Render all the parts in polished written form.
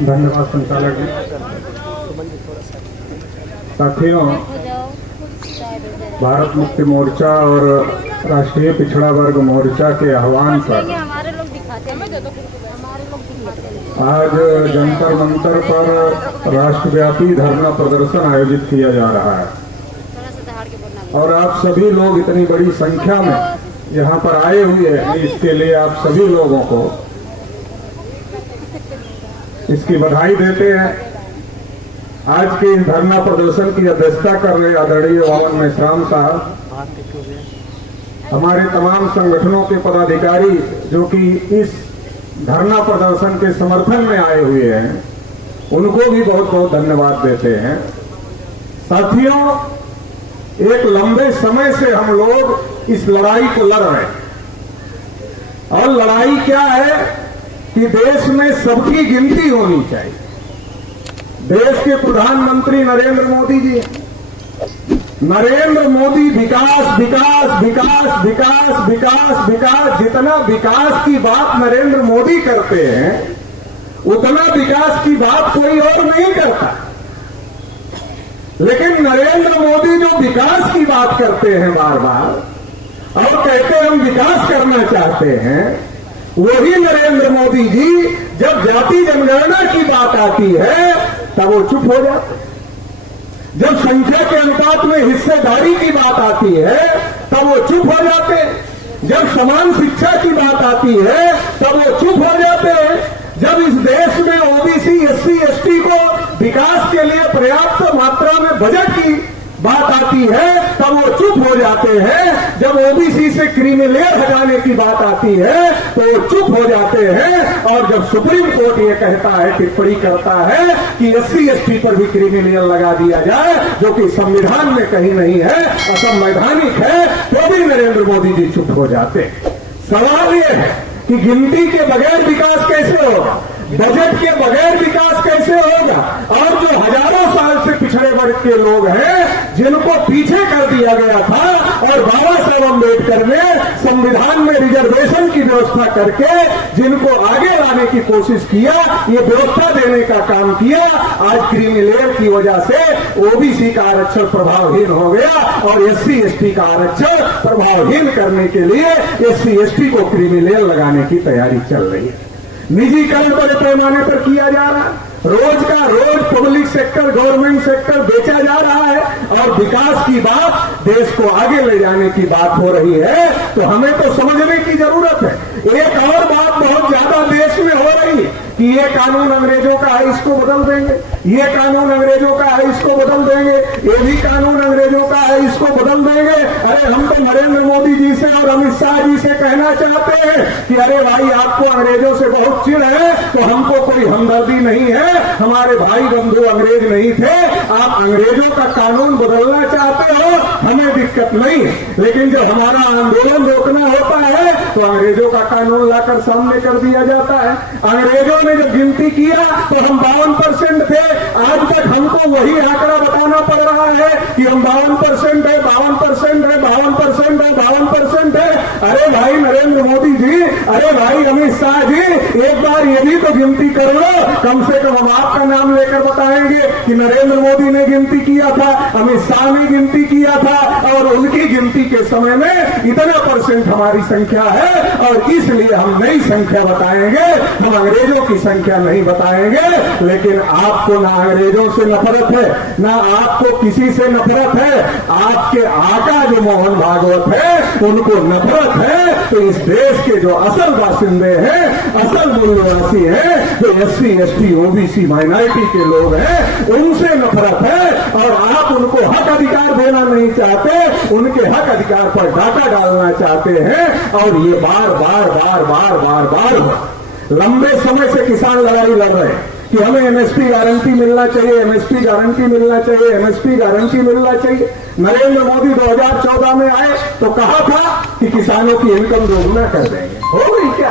धन्यवाद संचालक जी। साथियों, भारत मुक्ति मोर्चा और राष्ट्रीय पिछड़ा वर्ग मोर्चा के आह्वान पर आज जंतर मंतर पर राष्ट्रव्यापी धरना प्रदर्शन आयोजित किया जा रहा है और आप सभी लोग इतनी बड़ी संख्या में यहाँ पर आए हुए हैं। इसके लिए आप सभी लोगों को इसकी बधाई देते हैं। आज के इस धरना प्रदर्शन की अध्यक्षता कर रहे आदरणीय वावन मेश्राम साहब, हमारे तमाम संगठनों के पदाधिकारी जो कि इस धरना प्रदर्शन के समर्थन में आए हुए हैं, उनको भी बहुत बहुत धन्यवाद देते हैं। साथियों, एक लंबे समय से हम लोग इस लड़ाई को लड़ रहे हैं और लड़ाई क्या है कि देश में सबकी गिनती होनी चाहिए। देश के प्रधानमंत्री नरेंद्र मोदी जी, नरेंद्र मोदी विकास विकास विकास विकास विकास विकास, जितना विकास की बात नरेंद्र मोदी करते हैं उतना विकास की बात कोई और नहीं करता। लेकिन नरेंद्र मोदी जो विकास की बात करते हैं बार बार और कहते हैं हम विकास करना चाहते हैं, वही नरेंद्र मोदी जी जब जाति जनगणना की बात आती है तब वो चुप हो जाते हैं। जब संख्या के अनुपात में हिस्सेदारी की बात आती है तब वो चुप हो जाते हैं। जब समान शिक्षा की बात आती है तब वो चुप हो जाते हैं। जब इस देश में ओबीसी एससी एसटी को विकास के लिए पर्याप्त मात्रा में बजट की बात आती है तब वो चुप हो जाते हैं। जब ओबीसी से क्रीमी लेयर हटाने की बात आती है तो वो चुप हो जाते हैं। और जब सुप्रीम कोर्ट ये कहता है, टिप्पणी करता है कि एससी एसटी पर भी क्रीमी लेयर लगा दिया जाए, जो कि संविधान में कहीं नहीं है, असंवैधानिक है, तो भी नरेंद्र मोदी जी चुप हो जाते हैं। सवाल ये है कि गिनती के बगैर विकास कैसे होगा, बजट के बगैर विकास कैसे होगा। और जो हजारों साल से पिछड़े वर्ग के लोग हैं जिनको पीछे कर दिया गया था और बाबा साहब अम्बेडकर ने संविधान में रिजर्वेशन की व्यवस्था करके जिनको आगे लाने की कोशिश किया, ये व्यवस्था देने का काम किया, आज क्रीमी लेयर की वजह से ओबीसी का आरक्षण प्रभावहीन हो गया और एससी एसटी का आरक्षण प्रभावहीन करने के लिए एससी एसटी को क्रीमी लेयर लगाने की तैयारी चल रही है। निजीकरण बड़े पैमाने पर किया जा रहा है। रोज का रोज पब्लिक सेक्टर, गवर्नमेंट सेक्टर बेचा जा रहा है और विकास की बात, देश को आगे ले जाने की बात हो रही है। तो हमें तो समझने की जरूरत है। एक और बात बहुत ज्यादा देश में हो रही है कि ये कानून अंग्रेजों का है, इसको बदल देंगे, ये कानून अंग्रेजों का है, इसको बदल देंगे, ये भी कानून अंग्रेजों का है, इसको बदल देंगे। अरे हम तो नरेंद्र मोदी जी से और अमित शाह जी से कहना चाहते हैं कि अरे भाई, आपको अंग्रेजों से बहुत चिढ़ है तो हमको कोई हमदर्दी नहीं है, हमारे भाई बंधु अंग्रेज नहीं थे। आप अंग्रेजों का कानून बदलना चाहते हो, हमें दिक्कत नहीं है, लेकिन जब हमारा आंदोलन रोकना होता है तो अंग्रेजों का कानून लाकर सामने कर दिया जाता है। अंग्रेजों ने जब गिनती किया तो हम 52% थे, आज तक हमको वही आंकड़ा बताना पड़ रहा है कि हम 52% है, 52% है, 52% है, 52% है। अरे भाई नरेंद्र मोदी जी, अरे भाई अमित शाह जी, एक बार ये भी तो गिनती कर लो। कम से कम हम आपका नाम लेकर बताएंगे कि नरेंद्र मोदी ने गिनती किया था, अमित शाह ने गिनती किया था और उनकी गिनती के समय में इतना % हमारी संख्या है और इसलिए हम नई संख्या बताएंगे, हम अंग्रेजों की संख्या नहीं बताएंगे। लेकिन आपको ना अंग्रेजों से नफरत है, ना आपको किसी से नफरत है। आपके आका जो मोहन भागवत है उनको नफरत है। तो इस देश के जो असल बासिंदे हैं, असल मूल्यवासी हैं, जो एससी एसटी ओबीसी माइनॉरिटी के लोग हैं, उनसे नफरत है और आप उनको हक अधिकार देना नहीं चाहते, उनके हक अधिकार पर डाका डालना चाहते हैं। और ये बार बार बार बार बार बार लंबे समय से किसान लड़ाई लड़ रहे हैं कि हमें एमएसपी गारंटी मिलना चाहिए, एमएसपी गारंटी मिलना चाहिए, एमएसपी गारंटी मिलना चाहिए। नरेंद्र मोदी 2014 में आए तो कहा था कि किसानों की इनकम दोगुना कर देंगे। हो गई क्या?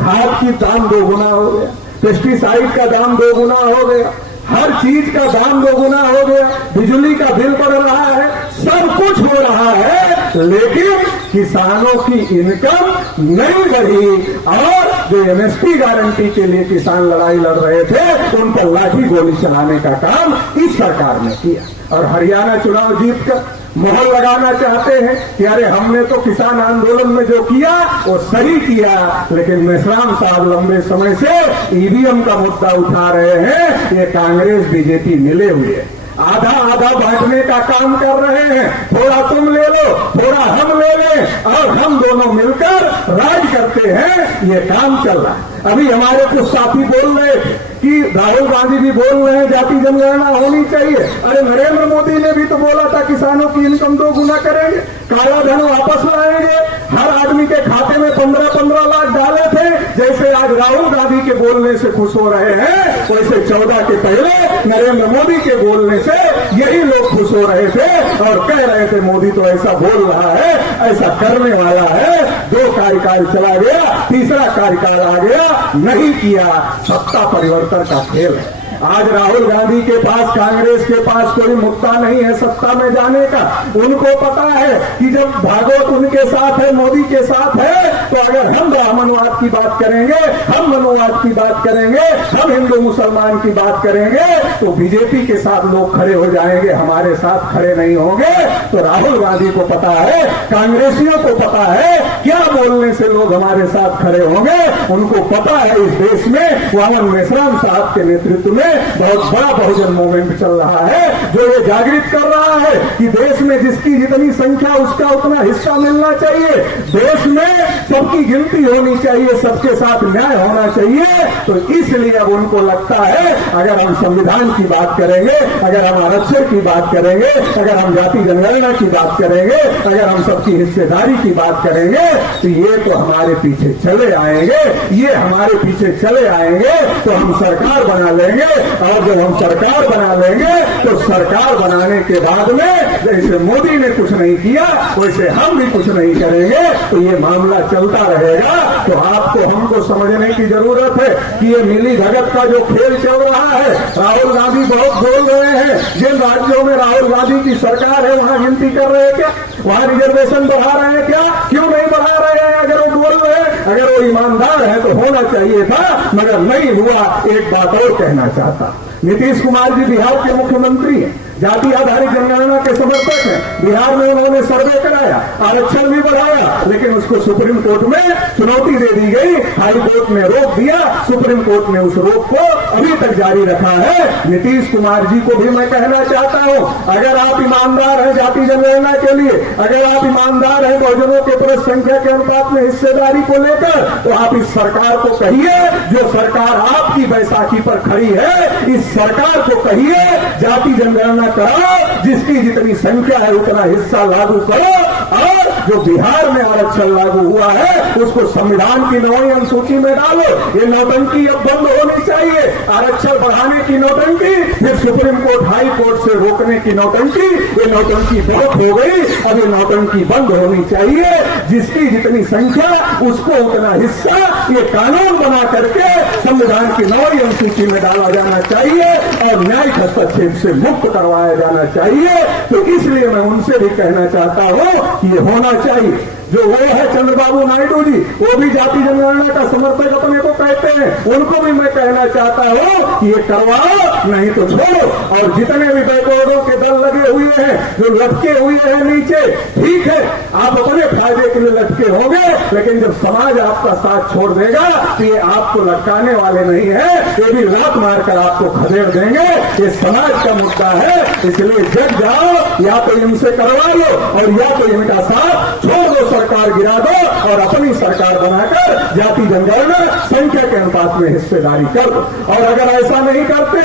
खाद की दाम दोगुना हो गया, पेस्टिसाइड का दाम दोगुना हो गया, हर चीज का दाम दोगुना हो गया, बिजली का बिल बढ़ रहा है, सब कुछ हो रहा है, लेकिन किसानों की इनकम नहीं बढ़ी और जो एमएसपी गारंटी के लिए किसान लड़ाई लड़ रहे थे उन पर लाठी गोली चलाने का काम इस सरकार ने किया। और हरियाणा चुनाव जीतकर मोहर लगाना चाहते हैं कि अरे हमने तो किसान आंदोलन में जो किया वो सही किया, लेकिन मेश्राम साहब लंबे समय से ईवीएम का मुद्दा उठा रहे हैं। ये कांग्रेस बीजेपी मिले हुए आधा आधा बांटने का काम कर रहे हैं। थोड़ा तुम ले लो, थोड़ा हम ले लें और हम दोनों मिलकर राज करते हैं, ये काम चल रहा है। अभी हमारे कुछ साथी बोल रहे कि राहुल गांधी भी बोल रहे हैं जाति जनगणना होनी चाहिए। अरे नरेंद्र मोदी ने भी तो बोला था किसानों की इनकम 2 गुना करेंगे, काला धन वापस लाएंगे, हर आदमी के खाते में 15-15 लाख डाले थे। जैसे आज राहुल गांधी के बोलने से खुश हो रहे हैं, वैसे 14 के पहले नरेंद्र मोदी के बोलने से यही लोग खुश हो रहे थे और कह रहे थे मोदी तो ऐसा बोल रहा है, ऐसा करने वाला है। 2 कार्यकाल चला गया, तीसरा कार्यकाल आ गया, नहीं किया। सत्ता परिवर्तन का खेल है। आज राहुल गांधी के पास, कांग्रेस के पास कोई मुद्दा नहीं है सत्ता में जाने का। उनको पता है कि जब भागवत उनके साथ है, मोदी के साथ है, तो अगर हम ब्राह्मणवाद की बात करेंगे, हम मनुवाद की बात करेंगे, हम हिंदू मुसलमान की बात करेंगे, तो बीजेपी के साथ लोग खड़े हो जाएंगे, हमारे साथ खड़े नहीं होंगे। तो राहुल गांधी को पता है, कांग्रेसियों को पता है क्या बोलने से लोग हमारे साथ खड़े होंगे। उनको पता है इस देश में वामन मेश्राम साहब के नेतृत्व में बहुत बड़ा बहुजन मूवमेंट चल रहा है, जो ये जागृत कर रहा है कि देश में जिसकी जितनी संख्या उसका उतना हिस्सा मिलना चाहिए, देश में सबकी गिनती होनी चाहिए, सबके साथ न्याय होना चाहिए। तो इसलिए अब उनको लगता है अगर हम संविधान की बात करेंगे, अगर हम आरक्षण की बात करेंगे, अगर हम जाति जनगणना की बात करेंगे, अगर हम सबकी हिस्सेदारी की बात करेंगे, तो ये तो हमारे पीछे चले आएंगे, ये हमारे पीछे चले आएंगे तो हम सरकार बना लेंगे। और जब हम सरकार बना लेंगे तो सरकार बनाने के बाद में जैसे मोदी ने कुछ नहीं किया वैसे हम भी कुछ नहीं करेंगे, तो ये मामला चलता रहेगा। तो आपको हमको समझने की जरूरत है कि ये मिली भगत का जो खेल चल रहा है, राहुल गांधी बहुत बोल रहे हैं, जिन राज्यों में राहुल गांधी की सरकार है वहां गिनती कर रहे हैं क्या, वहां रिजर्वेशन बढ़ा रहे हैं क्या, क्यों नहीं बढ़ा रहे हैं? अगर वो बोल रहे हैं, अगर वो ईमानदार है तो होना चाहिए था, मगर नहीं हुआ। एक बात और कहना चाहता, नीतीश कुमार जी बिहार के मुख्यमंत्री हैं, जाति आधारित जनगणना के समर्थक हैं। बिहार में उन्होंने सर्वे कराया, आरक्षण भी बढ़ाया, लेकिन उसको सुप्रीम कोर्ट में चुनौती दे दी गई, हाई कोर्ट ने रोक दिया, सुप्रीम कोर्ट ने उस रोक को अभी तक जारी रखा है। नीतीश कुमार जी को भी मैं कहना चाहता हूं, अगर आप ईमानदार हैं जाति जनगणना के लिए, अगर आप ईमानदार हैं बहुजनों के पुरुष संख्या के अनुपात में हिस्सेदारी को लेकर, तो आप इस सरकार को कहिए, जो सरकार आपकी बैसाखी पर खड़ी है, इस सरकार को कहिए जाति जनगणना कराओ, जिसकी जितनी संख्या है उतना हिस्सा लागू करो, और जो बिहार में आरक्षण लागू हुआ है उसको संविधान की 9वीं अनुसूची में डालो। ये नौटंकी अब बंद होनी चाहिए, आरक्षण बढ़ाने की नौटंकी, फिर सुप्रीम कोर्ट हाई कोर्ट से रोकने की नौटंकी, ये नौटंकी बहुत हो गई, अब ये नौटंकी बंद होनी चाहिए। जिसकी जितनी संख्या उसको उतना हिस्सा, ये कानून बना करके संविधान की 9वीं अनुसूची में डाला जाना चाहिए और न्यायिक हस्तक्षेप से मुक्त करवाया जाना चाहिए। तो इसलिए मैं उनसे भी कहना चाहता हूं कि ये होना चाहिए। जो वो है चंद्रबाबू नायडू जी, वो भी जाति जनगणना का समर्थक अपने को कहते हैं, उनको भी मैं कहना चाहता हूं कि ये करवाओ, नहीं तो छोड़ो। और जितने भी बैकवर्डों के दल लगे हुए हैं, जो लटके हुए हैं नीचे, ठीक है, आप अपने फायदे के लिए लटके होंगे, लेकिन जब समाज आपका साथ छोड़ देगा तो ये आपको लटकाने वाले नहीं है, ये भी लात मारकर आपको खदेड़ देंगे। ये समाज का मुद्दा है, इसलिए जग जाओ, या तो इनसे करवा लो और या तो इनका साथ छोड़ दो, सरकार गिरा दो और अपनी सरकार बनाकर जाति जनगणना संख्या के अनुपात में हिस्सेदारी कर दो। और अगर ऐसा नहीं करते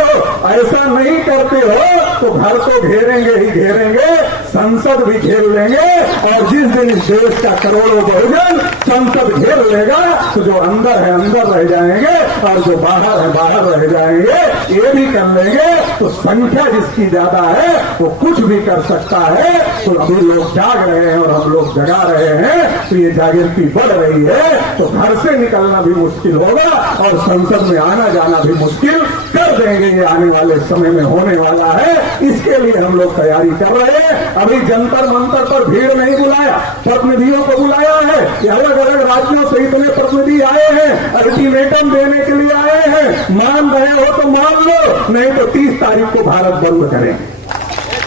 हो तो घर को घेरेंगे ही घेरेंगे, संसद भी घेर लेंगे, और जिस दिन इस देश का करोड़ों बहुजन संसद घेर लेगा तो जो अंदर है अंदर रह जाएंगे और जो बाहर है बाहर रह जाएंगे, ये भी कर लेंगे। तो संख्या जिसकी ज्यादा है वो कुछ भी कर सकता है। तो अभी लोग जाग रहे हैं और हम लोग जगा रहे हैं, तो ये जागृति बढ़ रही है। तो घर से निकलना भी मुश्किल होगा और संसद में आना जाना भी मुश्किल कर देंगे। ये आने वाले समय में होने वाला है, इसके लिए हम लोग तैयारी कर रहे हैं। अभी जंतर मंतर पर भीड़ नहीं बुलाया, प्रतिनिधियों को बुलाया है। ये अलग अलग राज्यों से इतने प्रतिनिधि आए हैं, अल्टीमेटम देने के लिए आए हैं। मान रहे हो तो मान लो, नहीं तो 30 तारीख को भारत बंद करेंगे।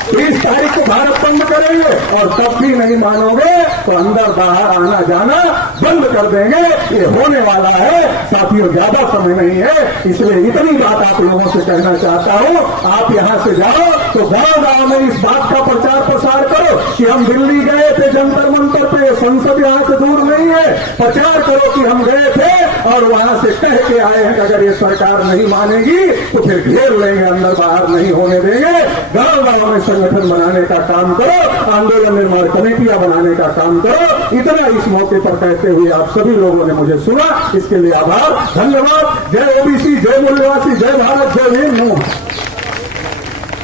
30 तारीख को भारत बंद करेंगे और तब भी नहीं मानोगे तो अंदर बाहर आना जाना बंद कर देंगे। ये होने वाला है साथियों, ज्यादा समय नहीं है, इसलिए इतनी बात आप लोगों से कहना चाहता हूं। आप यहां से जाओ तो गांव गांव में इस बात का प्रचार प्रसार करो कि हम दिल्ली गए थे जंतर मंतर पे, संसद यहां से दूर नहीं है। प्रचार करो कि हम गए थे और वहां से कह के आए हैं कि अगर ये सरकार नहीं मानेगी तो फिर घेर लेंगे, अंदर बाहर नहीं होने देंगे। गांव गांव में संगठन बनाने का काम करो, आंदोलन निर्माण कमेटियां बनाने का काम करो। इतना इस मौके पर कहते हुए आप सभी लोगों ने मुझे सुना, इसके लिए आभार, धन्यवाद। जय ओबीसी, जय मूल्यवासी, जय भारत, जय हिंद।